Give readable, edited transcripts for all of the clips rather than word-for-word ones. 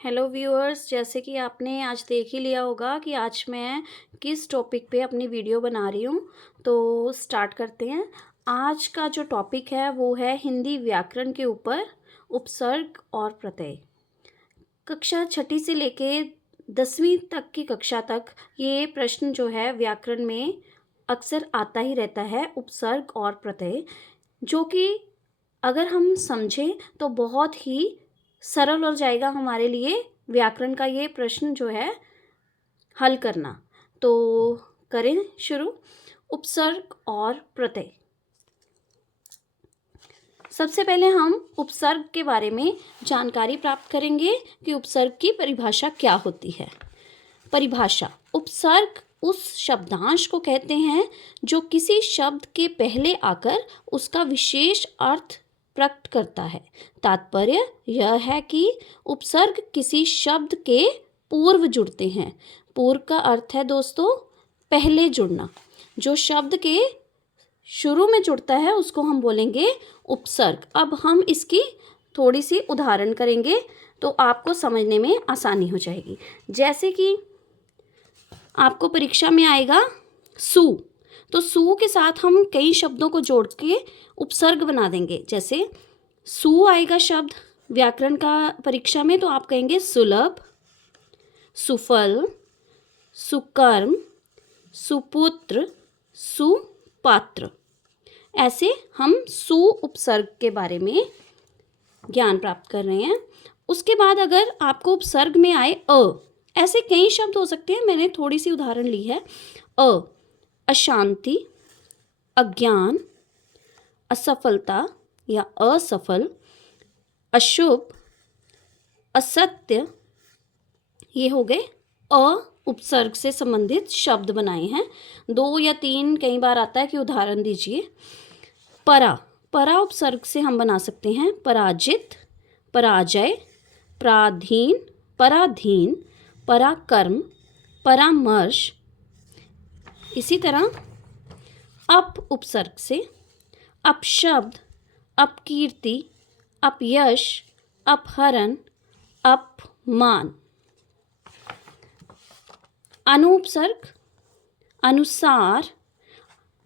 Hello viewers, जैसे कि आपने आज देख ही लिया होगा कि आज मैं किस टॉपिक पे अपनी वीडियो बना रही हूँ। तो स्टार्ट करते हैं। आज का जो टॉपिक है वो है हिंदी व्याकरण के ऊपर उपसर्ग और प्रत्यय। कक्षा छठी से लेके 10वीं तक की कक्षा तक ये प्रश्न जो है व्याकरण में अक्सर आता ही रहता है, उपसर्ग और प्रत्यय, जो कि अगर हम समझें तो बहुत ही सरल हो जाएगा हमारे लिए व्याकरण का ये प्रश्न जो है हल करना। तो करें शुरू। उपसर्ग और प्रत्यय। सबसे पहले हम उपसर्ग के बारे में जानकारी प्राप्त करेंगे कि उपसर्ग की परिभाषा क्या होती है। परिभाषा: उपसर्ग उस शब्दांश को कहते हैं जो किसी शब्द के पहले आकर उसका विशेष अर्थ प्रकट करता है। तात्पर्य यह है कि उपसर्ग किसी शब्द के पूर्व जुड़ते हैं। पूर्व का अर्थ है दोस्तों पहले जुड़ना। जो शब्द के शुरू में जुड़ता है उसको हम बोलेंगे उपसर्ग। अब हम इसकी थोड़ी सी उदाहरण करेंगे तो आपको समझने में आसानी हो जाएगी। जैसे कि आपको परीक्षा में आएगा सु, तो सु के साथ हम कई शब्दों को जोड़ के उपसर्ग बना देंगे। जैसे सु आएगा शब्द व्याकरण का परीक्षा में, तो आप कहेंगे सुलभ, सुफल, सुकर्म, सुपुत्र, सुपात्र। ऐसे हम सु उपसर्ग के बारे में ज्ञान प्राप्त कर रहे हैं। उसके बाद अगर आपको उपसर्ग में आए अ, ऐसे कई शब्द हो सकते हैं, मैंने थोड़ी सी उदाहरण ली है। अशांति, अज्ञान, असफलता या असफल, अशुभ, असत्य, ये हो गए अ उपसर्ग से संबंधित शब्द बनाए हैं। 2 या 3 कई बार आता है कि उदाहरण दीजिए। परा उपसर्ग से हम बना सकते हैं पराजित, पराजय, पराधीन, पराधीन, पराक्रम, परामर्श। इसी तरह अप उपसर्ग से अपशब्द, अपकीर्ति, अपयश, अपहरण, अपमान। अनु उपसर्ग अनुसार,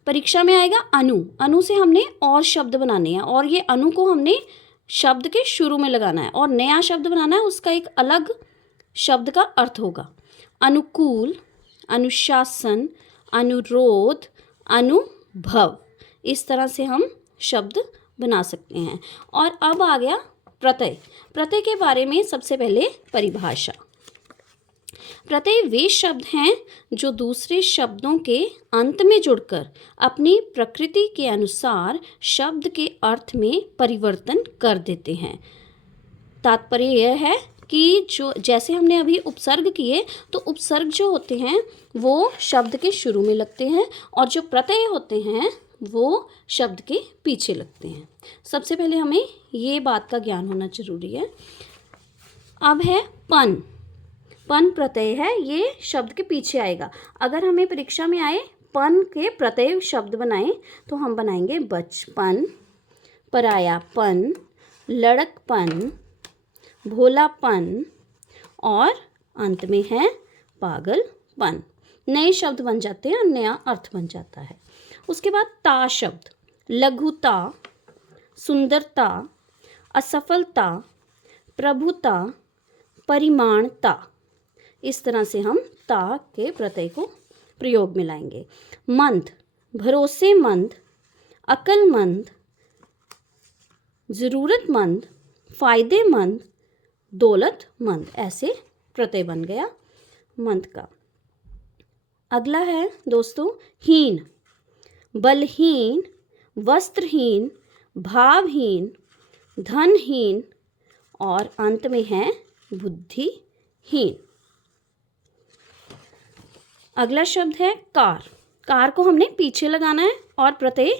परीक्षा में आएगा अनु से हमने और शब्द बनाने हैं और ये अनु को हमने शब्द के शुरू में लगाना है और नया शब्द बनाना है, उसका एक अलग शब्द का अर्थ होगा। अनुकूल, अनुशासन, अनुरोध, अनुभव। इस तरह से हम शब्द बना सकते हैं। और अब आ गया प्रत्यय। प्रत्यय के बारे में सबसे पहले परिभाषा। प्रत्यय वे शब्द हैं जो दूसरे शब्दों के अंत में जुड़कर अपनी प्रकृति के अनुसार शब्द के अर्थ में परिवर्तन कर देते हैं। तात्पर्य यह है कि जो जैसे हमने अभी उपसर्ग किए, तो उपसर्ग जो होते हैं वो शब्द के शुरू में लगते हैं और जो प्रत्यय होते हैं वो शब्द के पीछे लगते हैं। सबसे पहले हमें ये बात का ज्ञान होना जरूरी है। अब है पन प्रत्यय है, ये शब्द के पीछे आएगा। अगर हमें परीक्षा में आए पन के प्रत्यय शब्द बनाएं तो हम बनाएंगे बचपन, परायापन, लड़कपन, भोलापन और अंत में है पागलपन। नए शब्द बन जाते हैं और नया अर्थ बन जाता है। उसके बाद ता शब्द लघुता, सुंदरता, असफलता, प्रभुता, परिमाणता। इस तरह से हम ता के प्रत्यय को प्रयोग में लाएंगे। मंद, भरोसेमंद, अक्लमंद, ज़रूरतमंद, फ़ायदेमंद, दौलतमंद। ऐसे प्रत्यय बन गया मंद का। अगला है दोस्तों हीन, बलहीन, वस्त्रहीन, भावहीन, धनहीन और अंत में है बुद्धिहीन। अगला शब्द है कार को हमने पीछे लगाना है और प्रत्यय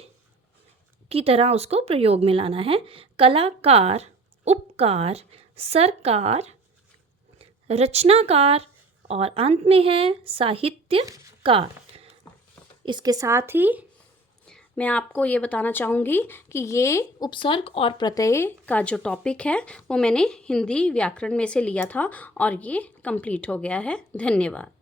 की तरह उसको प्रयोग में लाना है। कलाकार, उपकार, सरकार, रचनाकार और अंत में है साहित्यकार। इसके साथ ही मैं आपको ये बताना चाहूँगी कि ये उपसर्ग और प्रत्यय का जो टॉपिक है वो मैंने हिंदी व्याकरण में से लिया था और ये कंप्लीट हो गया है। धन्यवाद।